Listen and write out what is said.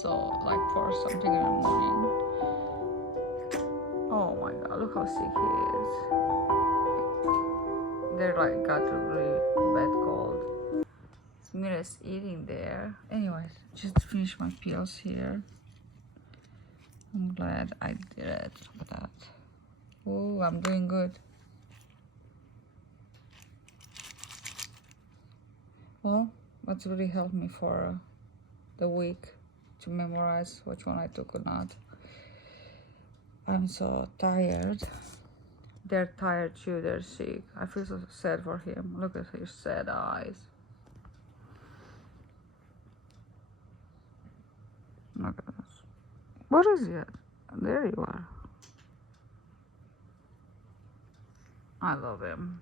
so like 4 something in the morning. Oh my god, look how sick he is. They're like got a really bad cold. Mira's eating there. Anyways, just finish my pills here. I'm glad I did it. Look at that. Oh, I'm doing good. Well, that's really helped me for the week to memorize which one I took or not. I'm so tired. They're tired too, they're sick. I feel so sad for him. Look at his sad eyes. Look at this. What is it? There you are. I love him.